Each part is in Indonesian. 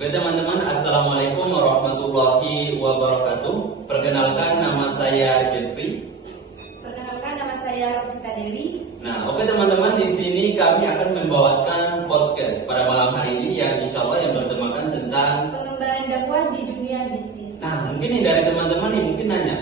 Oke teman-teman, assalamualaikum warahmatullahi wabarakatuh. Perkenalkan, nama saya Jeffrey. Perkenalkan, nama saya Rosita Dewi. Nah, oke teman-teman, di sini kami akan membawakan podcast pada malam hari ini yang insya Allah yang bertemakan tentang Pengembangan dakwah di dunia bisnis. Nah, mungkin nih dari teman-teman nih mungkin nanya,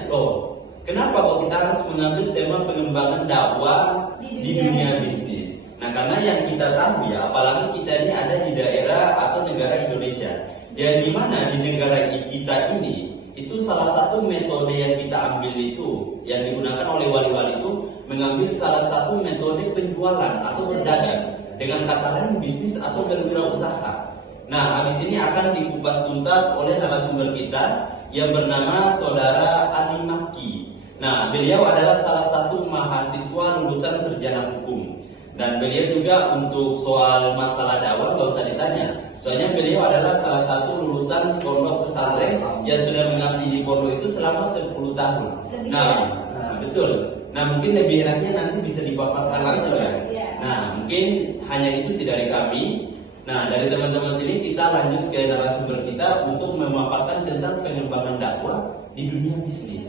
kenapa kok kita harus mengambil tema pengembangan dakwah di dunia bisnis? Nah, karena yang kita tahu ya, apalagi kita ini ada di daerah atau negara Indonesia, dan di mana di negara kita ini, itu salah satu metode yang kita ambil itu, yang digunakan oleh wali-wali itu, mengambil salah satu metode penjualan atau berdagang, dengan kata lain bisnis atau berwirausaha. Nah, habis ini akan dikupas tuntas oleh narasumber kita yang bernama Saudara Ali Maki. Nah, beliau adalah salah satu mahasiswa lulusan sarjana hukum. Dan beliau juga untuk soal masalah dakwah nggak usah ditanya. Soalnya beliau adalah salah satu lulusan pondok pesantren yang sudah mengabdi di pondok itu selama 10 tahun. Nah, betul. Nah, mungkin lebih enaknya nanti bisa dipaparkan langsung ya. Nah, mungkin hanya itu sih dari kami. Nah, dari teman-teman sini kita lanjut ke narasumber kita untuk memaparkan tentang pengembangan dakwah di dunia bisnis.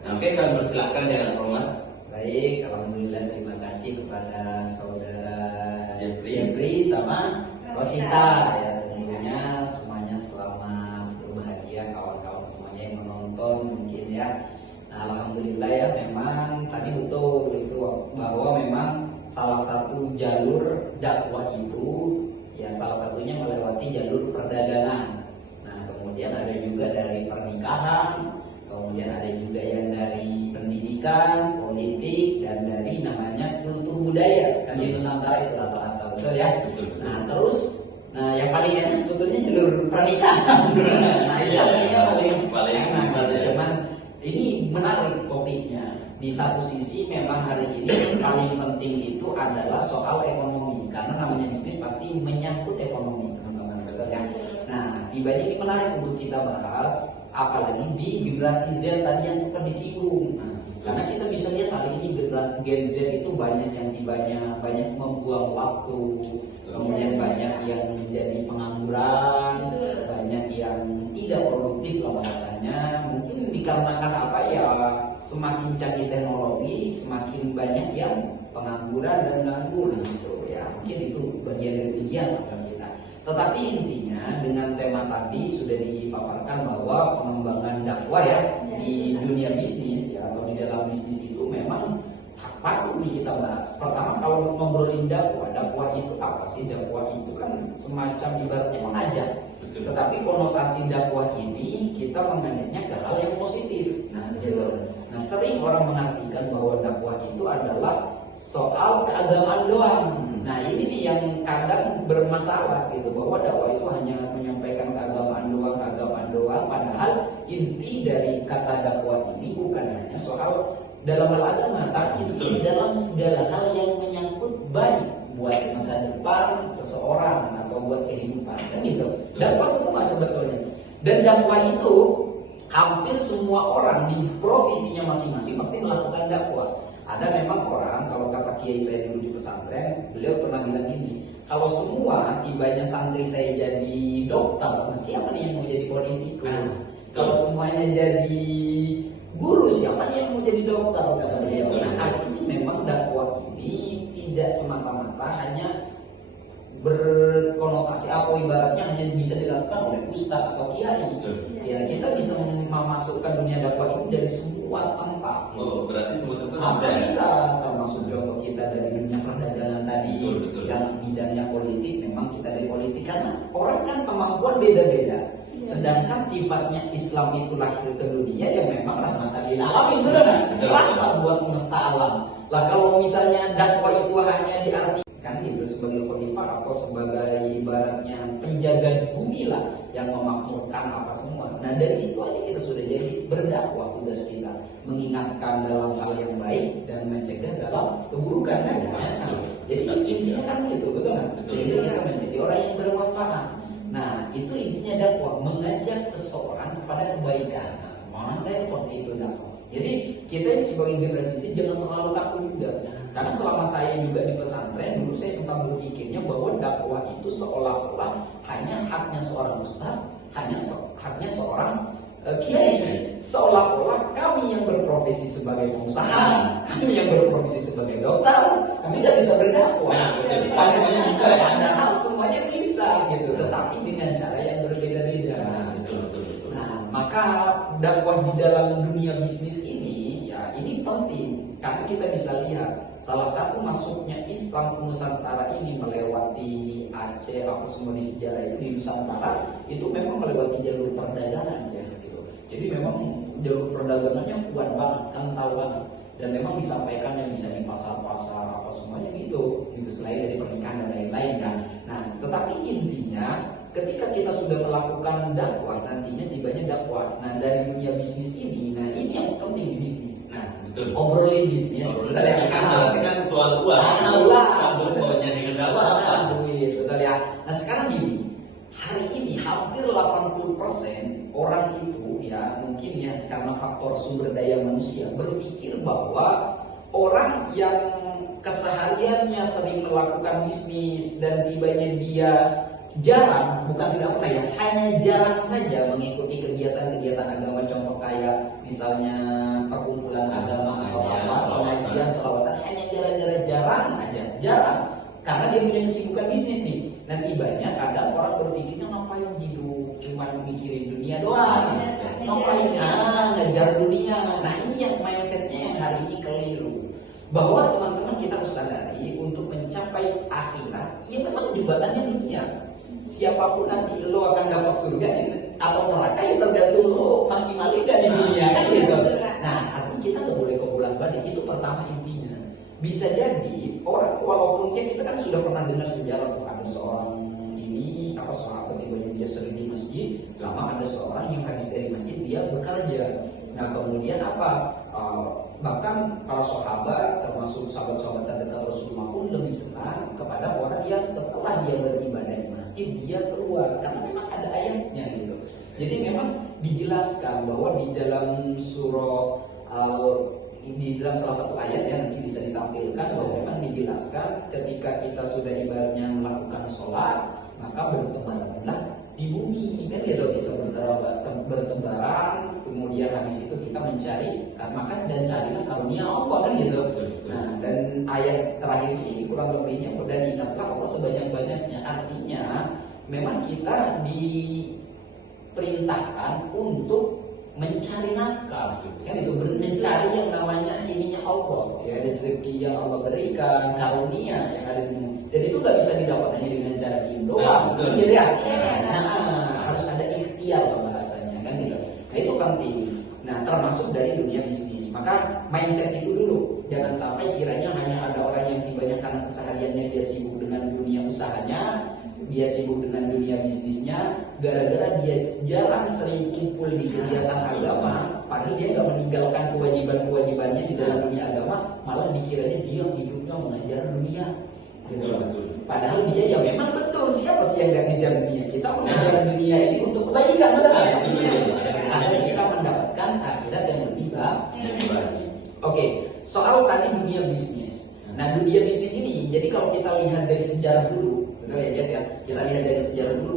Nah, oke, kami persilahkan dengan hormat. Baik, alhamdulillah, terima kasih kepada saudara Jeffrey sama Rosita ya, tentunya semuanya selamat berbahagia, kawan-kawan semuanya yang menonton mungkin ya. Nah, alhamdulillah ya, memang tadi betul itu bahwa memang salah satu jalur dakwah itu ya salah satunya melewati jalur perdagangan. Nah, kemudian ada juga dari pernikahan, kemudian ada juga yang dari pendidikan, politik, dan dari namanya kultur budaya. Kan di Nusantara itu rata-rata, betul ya? Betul. Nah, terus yang paling enak sebetulnya jalur pernikahan. Nah, itu sebenarnya paling enak. Cuman ini menarik topiknya. Di satu sisi memang hari ini yang paling penting itu adalah soal ekonomi, karena namanya bisnis pasti menyangkut ekonomi, teman-teman, betul ya? Nah, tibanya ini menarik untuk kita bahas, apalagi di generasi Z tadi yang sempat disinggung. Nah, karena kita bisa lihat hari ini generasi Gen Z itu banyak yang banyak membuang waktu, kemudian banyak yang menjadi pengangguran, banyak yang tidak produktif lah bahasanya. Mungkin dikarenakan apa ya, semakin canggih teknologi, semakin banyak yang pengangguran dan nganggur justru ya. Mungkin itu bagian dari ujian bagi kita. Tetapi intinya dengan tema tadi sudah dipaparkan bahwa pengembangan dakwah ya di dunia bisnis ya, atau di dalam bisnis itu memang patut kita bahas. Pertama, kalau ngobrolin dakwah itu apa sih? Dakwah itu kan semacam ibaratnya mengajak. Tetapi konotasi dakwah ini kita mengajaknya ke hal yang positif. Nah, gitu. Nah, sering orang mengartikan bahwa dakwah itu adalah soal keagamaan doang. Nah, ini nih yang kadang bermasalah gitu, bahwa dakwah itu hanya menyampaikan keagamaan doang, padahal inti dari kata dakwah ini bukan hanya soal dalam hal agama, tapi inti dalam segala hal yang menyangkut baik buat masa depan seseorang atau buat kehidupan, kan gitu. Dakwah semua sebetulnya. Dan dakwah itu hampir semua orang di profesinya masing-masing pasti melakukan dakwah. Ada memang orang, kalau kata kiai saya dulu di pesantren, beliau pernah bilang gini, kalau semua tibanya santri saya jadi dokter, nah siapa nih yang mau jadi politikus? Kalau semuanya jadi guru, siapa nih yang mau jadi dokter? Kata beliau. Nah, artinya memang dakwah ini tidak semata-mata hanya berkonotasi atau ibaratnya hanya bisa dilakukan oleh ustaz atau kiai. Ya, kita bisa memasukkan dunia dakwah itu dari semua tempat. Berarti semua tempat bisa, termasuk contoh kita dari dunia perdagangan tadi, dalam bidangnya politik, memang kita dari politik karena orang kan kemampuan beda-beda. Sedangkan sifatnya Islam itu lahir ke dunia yang memang rahmatan lil alamin, benar kan? Rahmat buat semesta alam. Lah kalau misalnya dakwah itu hanya diartikan itu sebagai khalifah atau sebagai ibaratnya penjaga bumi lah yang memakmurkan apa semua. Nah dari situ aja kita sudah jadi berdakwah, tugas kita mengingatkan dalam hal yang baik dan mencegah dalam keburukan kan ya. Nah, jadi intinya kan gitu, betul nggak? Sehingga kita menjadi orang yang bermanfaat. Nah itu intinya dakwah, mengajak seseorang kepada kebaikan. Nah, semangat saya seperti itu dakwah. Jadi kita ini sebagai generasi Z jangan terlalu kaku juga. Karena selama saya juga di pesantren, dulu saya sempat berpikirnya bahwa dakwah itu seolah-olah hanya haknya seorang ustaz, haknya seorang kiai. Seolah-olah kami yang berprofesi sebagai pengusaha, kami yang berprofesi sebagai dokter, kami tidak bisa berdakwah. Semuanya bisa, padahal semuanya bisa gitu, tetapi dengan cara yang berbeda-beda. Nah, maka dakwah di dalam dunia bisnis ini, ya ini penting. Karena kita bisa lihat salah satu masuknya Islam ke Nusantara ini melewati Aceh apa semua di sejarah itu di Nusantara itu memang melewati jalur perdagangan ya gitu. Jadi memang jalur perdagangannya kuat banget, kental banget, dan memang disampaikannya bisa di pasar-pasar apa semuanya gitu selain dari pernikahan dan lain-lain kan. Nah tetapi intinya ketika kita sudah melakukan dakwah, nantinya tibanya dakwah. Nah dari dunia bisnis ini, nah ini yang penting di bisnis. Nah, betul. Obrolin bisnis. Betul ya. Kan soal uang. Sambung bawahnya dengan dakwah. Betul ya. Nah sekarang gini, hari ini hampir 80% orang itu ya mungkin ya karena faktor sumber daya manusia berpikir bahwa orang yang kesehariannya sering melakukan bisnis dan tibanya dia jarang, bukan tidak pernah ya, hanya jarang saja mengikuti kegiatan-kegiatan agama, contoh kayak misalnya perkumpulan agama atau apa, pengajian, selawatan, hanya jarang aja, karena dia punya kesibukan bisnis nih. Nanti banyak kadang orang berpikirnya ngapain hidup, cuma mikirin dunia doang, ngapain ngejar dunia. Nah ini yang mindsetnya yang hari ini keliru. Bahwa teman-teman kita harus sadari untuk mencapai akhirat, ya memang jembatannya dunia. Siapapun nanti lo akan dapat surga atau neraka ya tergantung lo maksimalin di dunia kan gitu. Nah artinya kita nggak boleh kebolak-balik, itu pertama intinya. Bisa jadi orang walaupun kita kan sudah pernah dengar sejarah tuh ada seorang ini apa sahabat tiba-tiba dia sering di masjid, sama ada seorang yang habis dari masjid dia bekerja. Nah kemudian apa? Bahkan para sahabat termasuk sahabat-sahabat terdekat Rasulullah pun lebih senang kepada orang yang setelah dia beribadah di masjid dia keluar, karena memang ada ayatnya gitu. Jadi memang dijelaskan bahwa di dalam surah di dalam salah satu ayat yang nanti bisa ditampilkan bahwa memang dijelaskan ketika kita sudah ibaratnya melakukan sholat maka bertebaranlah di bumi kan gitu, kita bertebaran kemudian habis itu kita mencari makan dan carilah karunia Allah kan gitu. Nah dan ayat terakhir ini kurang lebihnya dan ingatlah Allah sebanyak-banyaknya, artinya memang kita diperintahkan untuk mencari nafkah kan itu, mencari yang namanya ininya Allah ya, rezeki yang Allah berikan, karunia yang ada di dunia. Dan itu gak bisa didapat hanya dengan cara diem doang gitu ya. Harus ada ikhtiar bahasanya kan gitu. Nah itu penting. Nah termasuk dari dunia bisnis. Maka mindset itu dulu, jangan sampai kiranya hanya ada orang yang tibanya karena kesehariannya dia sibuk dengan dunia usahanya, dia sibuk dengan dunia bisnisnya, gara-gara dia jarang sering kumpul di kegiatan agama, padahal dia gak meninggalkan kewajiban-kewajibannya di dalam dunia agama, malah dikiranya dia hidupnya mengejar dunia. Betul. Padahal dia ya memang betul, siapa sih yang gak ngejar dunia? Kita mengejar dunia ini untuk kebaikan, betul ya? Agar kita mendapatkan akhirat yang lebih baik. Oke, soal tadi dunia bisnis. Nah dunia bisnis ini, jadi kalau kita lihat dari sejarah dulu, betul ya, kita lihat dari sejarah dulu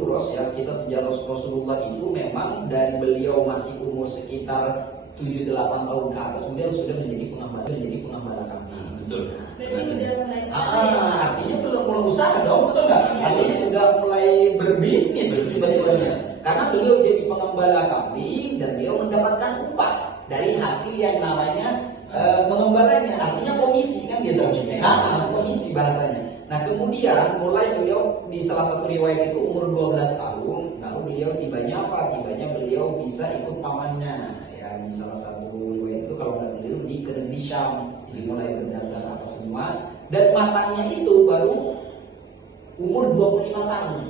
kita sejarah Rasulullah itu memang dari beliau masih umur sekitar 7-8 tahun ke atas kemudian sudah menjadi pengembala kambing. Betul. Artinya belum mulai usaha dong, betul nggak? Artinya sudah mulai berbisnis sebetulnya. Karena beliau jadi pengembala kambing dan beliau mendapatkan upah dari hasil yang namanya mengembalanya. Artinya komisi kan gitu. Komisi bahasanya. Nah kemudian mulai beliau di salah satu riwayat itu umur 12 tahun, lalu beliau tibanya beliau bisa ikut pamannya. Ya di salah satu riwayat itu kalau nggak keliru di negeri Syam, jadi mulai berdagang apa semua. Dan matangnya itu baru umur 25 tahun.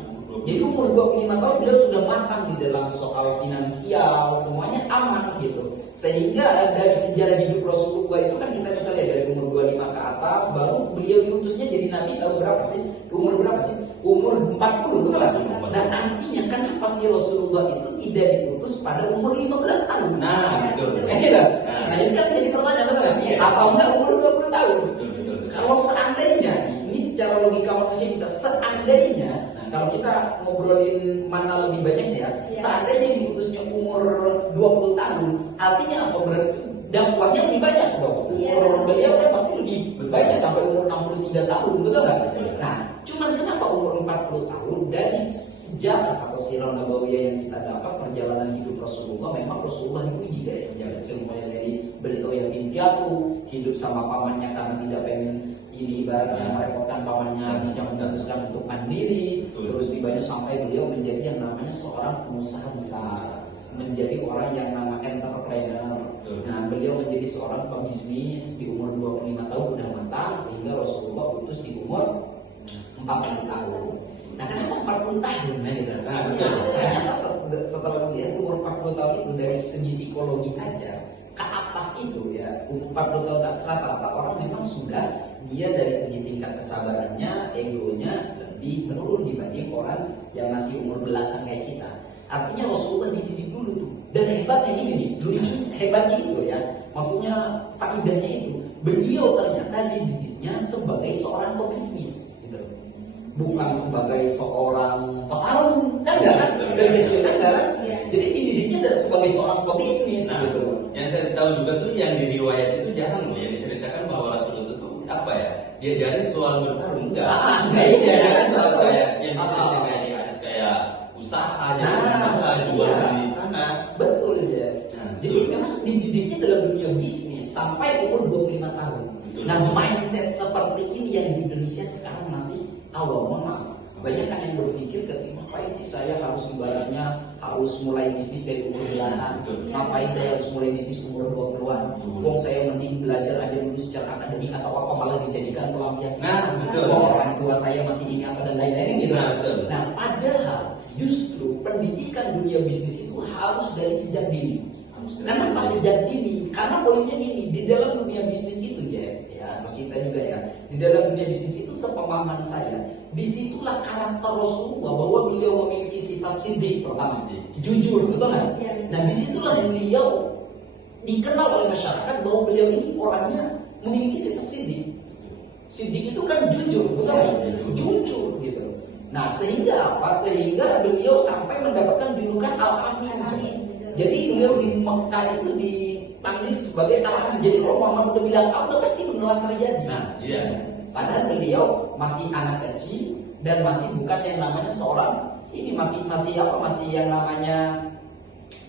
Jadi umur 25 tahun beliau sudah matang di dalam soal finansial, semuanya aman gitu. Sehingga dari sejarah hidup Rasulullah itu kan kita bisa lihat dari umur 25 ke atas, baru beliau diutusnya jadi nabi tahu berapa sih? Umur berapa sih? Umur 40, betul kan? Nah artinya kenapa sih Rasulullah itu tidak diutus pada umur 15 tahun? Nah, betul. Nah ini kan jadi pertanyaan, betul kan? Apa enggak umur 20 tahun? Betul. Kalau seandainya, ini secara logika manusia kita, seandainya, nah kalau kita ngobrolin mana lebih banyaknya ya, seandainya diutusnya umur 20 tahun, artinya apa? Berarti dakwahnya lebih banyak dong. Umur beliau kan pasti lebih banyak sampai umur 63 tahun, betul nggak? Nah, cuman kenapa umur 40 tahun? Dari sejarah atau sirah nabawiyah yang kita dapat perjalanan hidup Rasulullah, memang Rasulullah diuji dari sejak kecil, mulai dari beliau yatim piatu, hidup sama pamannya karena tidak pengen ini ibaratnya merepotkan pamannya, bisa memutuskan untuk mandiri, terus tiba sampai beliau menjadi yang namanya seorang pengusaha besar, menjadi orang yang nama entrepreneur. Nah, beliau menjadi seorang pebisnis di umur 25 tahun udah matang, sehingga Rasulullah utus di umur 40 tahun. Nah, kenapa 40 tahun? Ternyata setelah lihat umur 40 tahun itu dari segi psikologi aja ke atas itu ya, umur 40 tahun ke atas rata-rata orang memang sudah dia dari segi tingkat kesabarannya, egonya lebih menurun dibanding orang yang masih umur belasan kayak kita. Artinya Rasulullah dididik dulu tuh. Dan hebatnya ini nih, lucu hebatnya itu ya. Maksudnya faedahnya itu, beliau ternyata dididiknya sebagai seorang pebisnis gitu. Bukan sebagai seorang petarung, kan enggak kan? Dari kecil kan enggak kan? Jadi dididiknya sebagai seorang pebisnis gitu. Yang saya tahu juga tuh yang di riwayat itu jarang loh yang diceritakan bahwa Rasulullah itu apa ya? Dia jadi soal bertarung enggak? Dia kan soal kayak yang diceritakan di hadis kayak usaha, jual di sana. Betul ya. Jadi memang dididiknya dalam dunia bisnis sampai umur 25 tahun. Nah, mindset seperti ini yang di Indonesia sekarang masih awal. Mohon maaf. Banyak kan yang berpikir ngapain sih saya harus ibaratnya harus mulai bisnis dari umur belasan. Ngapain saya harus mulai bisnis umur 20-an? Wong saya mending belajar aja dulu secara akademik atau apa malah dijadikan pelampiasan. Orang tua saya masih ini apa dan lain-lain gitu. Nah, padahal justru pendidikan dunia bisnis itu harus dari sejak dini. Kenapa sejak dini? Karena poinnya gini, di dalam dunia bisnis itu ya Rosita juga ya, di dalam dunia bisnis itu sepemahaman saya, disitulah karakter Rasulullah bahwa beliau memiliki sifat siddiq pertama, jujur, betul nggak? Nah disitulah beliau dikenal oleh masyarakat bahwa beliau ini orangnya memiliki sifat siddiq. Siddiq itu kan jujur, betul nggak? Jujur gitu. Nah sehingga apa? Sehingga beliau sampai mendapatkan julukan Al-Amin. Jadi beliau di Mekah itu dipanggil sebagai Al-Amin. Jadi kalau Muhammad udah bilang udah pasti beneran terjadi. Padahal beliau masih anak kecil dan masih bukan yang namanya seorang ini masih yang namanya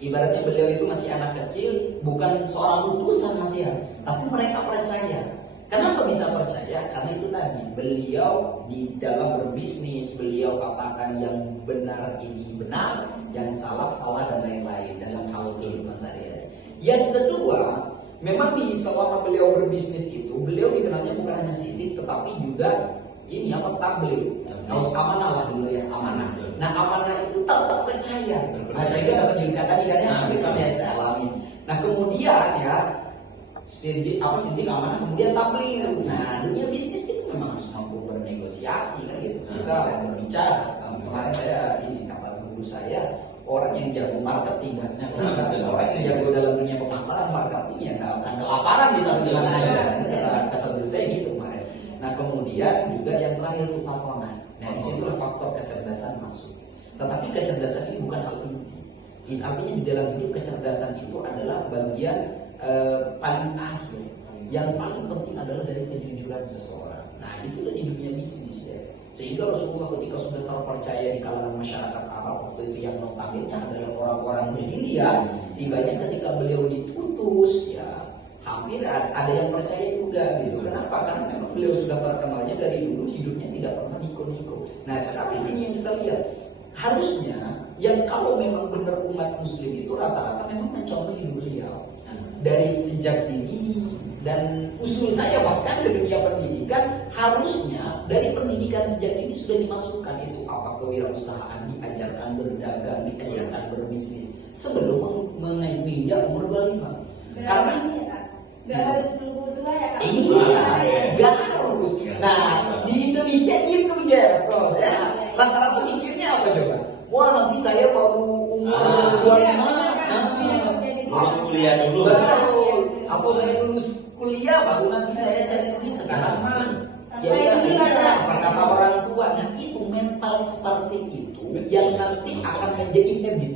ibaratnya beliau itu masih anak kecil, bukan seorang utusan masih ya. Tapi mereka percaya. Kenapa bisa percaya? Karena itu tadi beliau di dalam berbisnis beliau katakan yang benar ini benar, yang salah dan lain-lain dalam hal kehidupan sehari-hari. Yang kedua, memang di selama beliau berbisnis itu beliau dikenalnya bukan hanya siddiq tetapi juga ini tabligh. Harus amanah lah dulu ya, amanah. Nah amanah itu terpercaya. Nah saya kira dapat julukan tadi kan ya, biasanya yang saya alami. Nah kemudian ya siddiq amanah, kemudian tabligh. Nah dunia bisnis itu memang harus mampu bernegosiasi kan gitu. Kita berbicara. Sama kemarin saya ini kata guru saya, orang yang jago marketing maksudnya orang yang jago dalam dunia pemasaran marketing ya nggak akan kelaparan di mana aja. Kata guru saya gitu kemarin. Nah kemudian juga yang terakhir itu tawanan. Nah disitulah faktor kecerdasan masuk. Tetapi kecerdasan ini bukan hal inti. Artinya di dalam hidup kecerdasan itu adalah bagian paling akhir. Yang paling penting adalah dari kejujuran seseorang. Nah itulah di dunia bisnis ya. Sehingga Rasulullah ketika sudah terpercaya di kalangan masyarakat Arab waktu itu yang notabene adalah orang-orang jahiliyah, tibanya ketika beliau diputus ya hampir ada yang percaya juga gitu. Kenapa? Karena memang beliau sudah terkenalnya dari dulu hidupnya tidak pernah niko-niko. Nah sekarang ini yang kita lihat, harusnya yang kalau memang benar umat muslim itu rata-rata memang mencontohi beliau dari sejak dini Dan usul saya bahkan di dunia pendidikan harusnya dari pendidikan sejak ini sudah dimasukkan itu apa kewirausahaan, diajarkan berdagang, diajarkan berbisnis sebelum menginjak umur 25. Karena nggak harus nunggu tua ya Kak? iya, nggak harus. Nah di Indonesia itu ya, Bros ya. Rata-rata mikirnya apa coba? Wah nanti saya baru umur 25, lulus kuliah dulu. betul. Atau saya lulus kuliah baru nanti saya cari duit sekarang mah. Ya apa kata orang tua? Nah itu mental seperti itu yang nanti akan menjadi habit.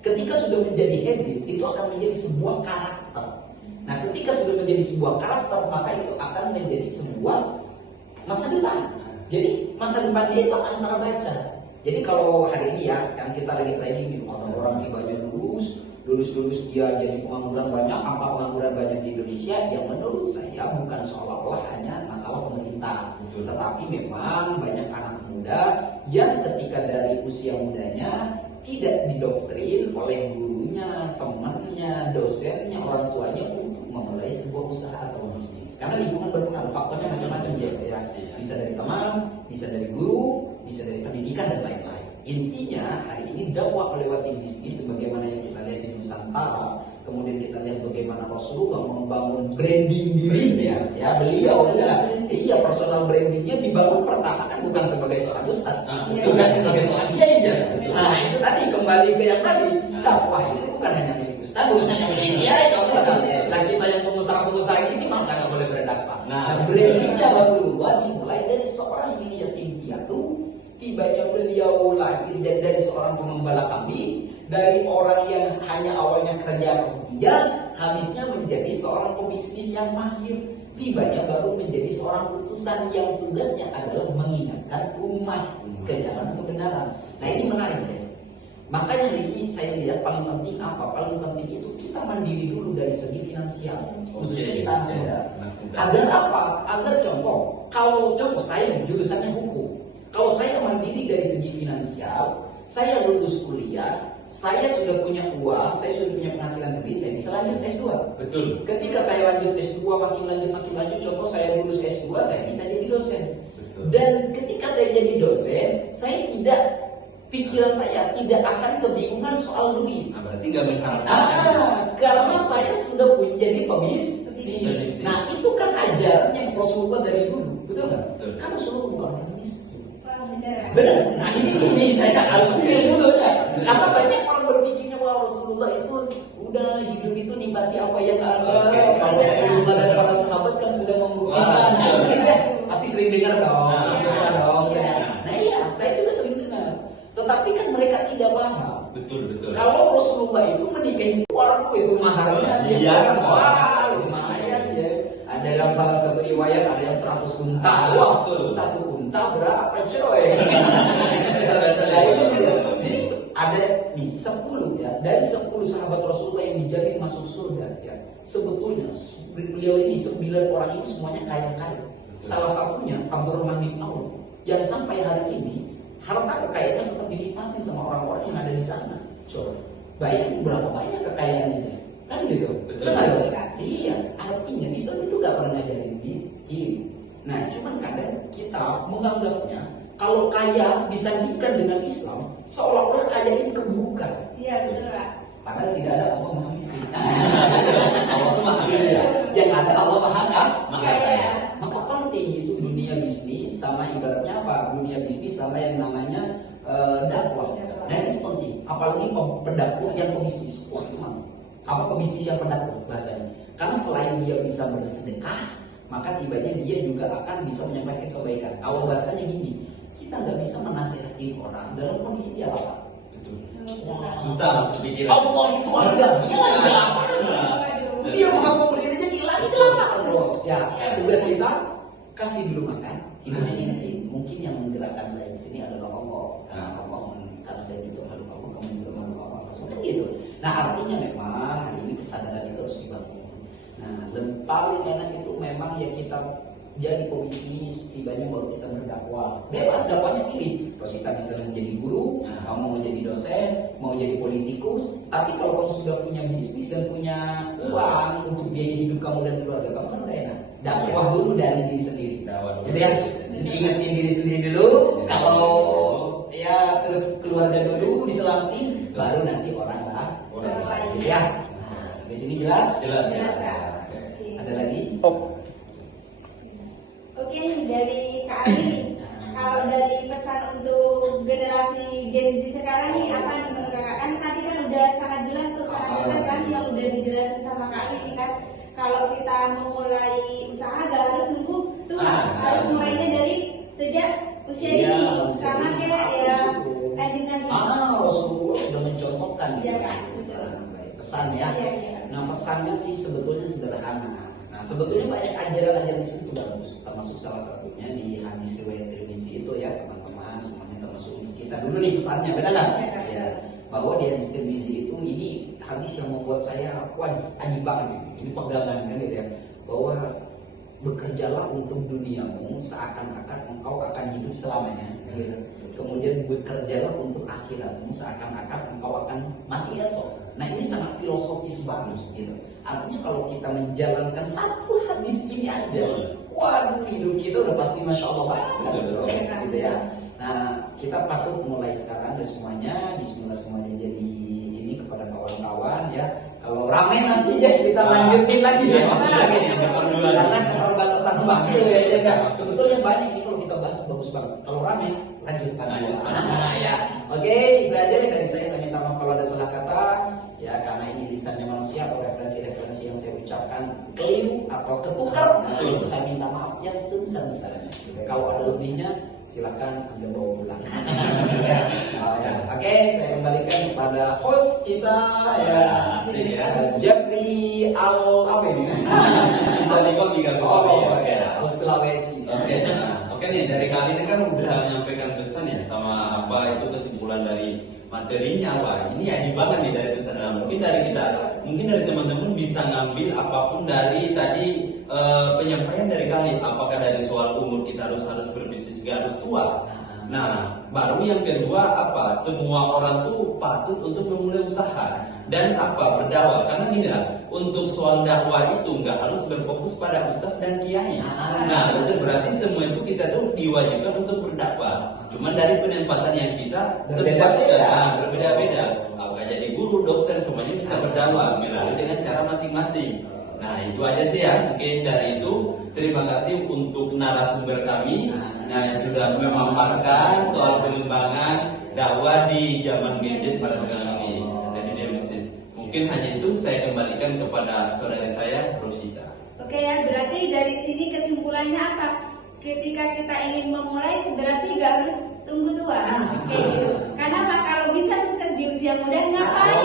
Ketika sudah menjadi habit, itu akan menjadi sebuah karakter. Nah ketika sudah menjadi sebuah karakter, maka itu akan menjadi sebuah masa depan. Jadi masa depan dia itu akan terbaca. Jadi kalau hari ini ya, kan kita lagi training orang-orang tibanya lulus dia jadi pengangguran banyak, angka pengangguran banyak di Indonesia. Yang menurut saya bukan seolah-olah hanya masalah pemerintah, tetapi memang banyak anak muda yang ketika dari usia mudanya tidak didoktrin oleh gurunya, temannya, dosennya, orang tuanya untuk memulai sebuah usaha atau bisnis. Karena lingkungan berpengaruh, faktornya macam-macam ya. Bisa dari teman, bisa dari guru, bisa dari pendidikan dan lain-lain. Intinya hari ini dakwah melewati bisnis sebagaimana yang kita lihat di Nusantara. Kemudian kita lihat bagaimana Rasulullah membangun branding dirinya. Ya beliau iya personal brandingnya dibangun pertama kan bukan sebagai seorang ustaz, bukan sebagai seorang kiai. Nah itu tadi kembali ke yang tadi, dakwah itu bukan hanya milik ustaz, bukan hanya milik kiai. Nah kita yang pengusaha-pengusaha ini masa nggak boleh berdakwah. Nah brandingnya Rasulullah dimulai dari seorang yatim piatu. Tibanya beliau lahir dari seorang pengembala kambing, dari orang yang hanya awalnya kerja pekerja, habisnya menjadi seorang pebisnis yang mahir. Tibanya baru menjadi seorang utusan yang tugasnya adalah mengingatkan umat ke jalan kebenaran. Nah ini menarik ya. Makanya ini saya lihat paling penting apa? Paling penting itu kita mandiri dulu dari segi finansial. Kita agar apa? Agar contoh, kalau contoh saya jurusannya hukum. Kalau saya mandiri dari segi finansial, saya lulus kuliah, saya sudah punya uang, saya sudah punya penghasilan sendiri, saya bisa lanjut S2. Betul. Ketika saya lanjut S2, makin lanjut, contoh saya lulus S2, saya bisa jadi dosen. Betul. Dan ketika saya jadi dosen, saya tidak, pikiran saya tidak akan kebingungan soal duit. Nah, berarti nggak berharap. Karena saya sudah jadi pebisnis. Nah itu kan ajarannya Rasulullah dari dulu, betul nggak? Kan Rasulullah bukan orang miskin. Benar. Nah ini saya harus dulu ya. Karena banyak orang berpikirnya bahwa Rasulullah itu udah hidup itu nikmati apa yang ada. Kalau Rasulullah dan para sahabat kan sudah membuktikan. Pasti sering dengar dong. Nah iya, saya juga sering dengar. Tetapi kan mereka tidak paham. Betul. Kalau Rasulullah itu menikahi suaraku itu maharnya dia kan lumayan ya. Ada dalam salah satu riwayat ada yang 100 unta. Wah, satu unta berapa coy? Jadi ada nih 10 ya, dari 10 sahabat Rasulullah yang dijamin masuk surga ya. Sebetulnya beliau ini 9 orang ini semuanya kaya. Salah satunya Abdurrahman bin Auf yang sampai hari ini harta kekayaannya tetap dinikmati sama orang-orang yang ada di sana. Coba bayangin berapa banyak kekayaannya. Kan gitu. Betul. Iya, artinya Islam itu gak pernah ngajarin miskin. Nah, cuman kadang kita menganggapnya kalau kaya disandingkan dengan Islam, seolah-olah kaya ini keburukan. Iya, betul Pak. Padahal tidak ada Allah Maha Miskin. Allah itu Maha Kaya. Yang ada Allah Maha Kaya. Maka penting itu dunia bisnis sama ibaratnya apa? Dunia bisnis sama yang namanya dakwah. Nah itu penting. Apalagi pendakwah yang pebisnis. Wah itu mah. Apa pebisnis yang pendakwah bahasanya? Karena selain dia bisa bersedekah, maka tibanya dia juga akan bisa menyampaikan kebaikan. Awal bahasanya gini, kita nggak bisa menasihati orang dalam kondisi dia lapar. Susah masuk pikiran. Allah itu ada, dia lagi kelaparan. Dia mengaku berdirinya dia lagi kelaparan bos. Ya, tugas kita kasih dulu makan. Kita ingatin, mungkin yang menggerakkan saya di sini adalah Allah. Nah, Allah karena saya juga makhluk Allah, kamu juga makhluk Allah. Maksudnya gitu. Nah, artinya memang hari ini kesadaran itu harus dibangun. Nah, paling enak itu memang ya kita jadi pebisnis, tibanya baru kita berdakwah. Bebas dakwahnya pilih. Kalau kita bisa menjadi guru, kamu mau jadi dosen, saya mau jadi politikus, tapi kalau kamu sudah punya bisnis dan punya uang untuk biaya hidup kamu dan keluarga kamu kan udah enak. Dakwah dulu dari diri sendiri. Gitu ya. Diingetin diri sendiri dulu. Kalau ya terus keluarga dulu diselamatin, baru nanti orang lain. Gitu ya. Nah, sampai sini jelas? Jelas. Kak. Oke. Ada lagi? Oke, nih dari Kak Ali. Kalau dari pesan untuk generasi Gen Z sekarang nih apa nih menurut Kakak? Kan tadi kan udah sangat jelas tuh karakter kan yang udah dijelasin sama Kak Ali kan. Kalau kita memulai usaha gak harus nunggu tuh, harus mulainya dari sejak usia dini. Karena kayak ya kanjeng Rasulullah sudah mencontohkan. Iya kan. Baik, pesan ya. Iya. Nah, pesannya sih sebetulnya sederhana. Nah, sebetulnya banyak ajaran-ajaran di situ bagus, termasuk salah satunya di hadis riwayat Tirmizi itu ya teman-teman semuanya, termasuk kita dulu nih pesannya, benar nggak? Ya, bahwa di hadis Tirmizi itu ini hadis yang membuat saya ajib banget, ini pegangan kan gitu ya, bahwa bekerjalah untuk duniamu seakan-akan engkau akan hidup selamanya. Gitu. Kemudian bekerjalah untuk akhiratmu seakan-akan engkau akan mati esok. Nah, ini sangat filosofis bagus gitu. Artinya kalau kita menjalankan satu hadis ini aja, waduh hidup kita udah pasti masya Allah banget gitu ya. Nah, kita patut mulai sekarang dan semuanya, bismillah semuanya jadi ini kepada kawan-kawan ya. Kalau ramai nanti ya kita lanjutin lagi ya. Karena keterbatasan waktu ya. Sebetulnya banyak nih kalau kita bahas bagus banget. Kalau ramai lanjutkan. Ya. Oke, itu aja dari saya minta maaf kalau ada salah kata. Ya, karena ini lisannya manusia atau referensi-referensi yang saya ucapkan keliru atau ketukar, itu saya minta maaf yang sebesar-besarnya. Kalau ada lebihnya, silakan Anda bawa pulang. Oke, saya kembalikan kepada host kita ya, Jeffrey apa ini? Bisa dikopi kan? Sulawesi. Oke nih, dari kali ini kan udah menyampaikan pesan ya sama apa itu kesimpulan dari materinya. Wah, ini adil banget nih dari pesan. Mungkin dari kita, mungkin dari teman-teman bisa ngambil apapun dari tadi penyampaian dari kali. Apakah dari soal umur kita harus berbisnis gak harus tua. Nah, baru yang kedua apa? Semua orang tuh patut untuk memulai usaha dan apa berdakwah. Karena gini lah, untuk soal dakwah itu nggak harus berfokus pada ustaz dan kiai. Nah, itu berarti semua itu kita tuh diwajibkan untuk berdakwah. Cuman dari penempatan yang kita berbeda-beda. Apakah jadi guru, dokter, semuanya bisa berdakwah melalui dengan cara masing-masing. Nah, itu aja sih ya. Mungkin dari itu terima kasih untuk narasumber kami yang sudah memaparkan soal pengembangan dakwah di zaman gadget pada sekarang ini dan di Diagnosis. Mungkin hanya itu saya kembalikan kepada saudari saya, Rosita. Oke ya, berarti dari sini kesimpulannya apa? Ketika kita ingin memulai berarti gak harus tunggu tua. Kayak gitu. Karena apa? Kalau bisa sukses di usia muda ngapain?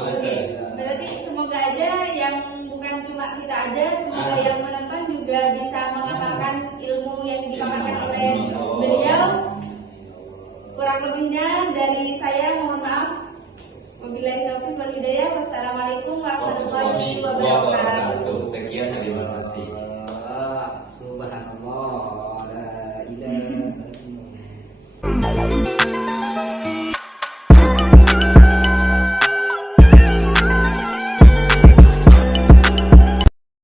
Oke, berarti semoga aja yang bukan cuma kita aja, semoga yang menonton juga bisa mengamalkan ilmu yang dipaparkan oleh beliau. Kurang lebihnya dari saya mohon maaf. Wabillahi taufiq wal hidayah. Wassalamualaikum warahmatullahi wabarakatuh. Sekian, terima kasih. Subhanallah.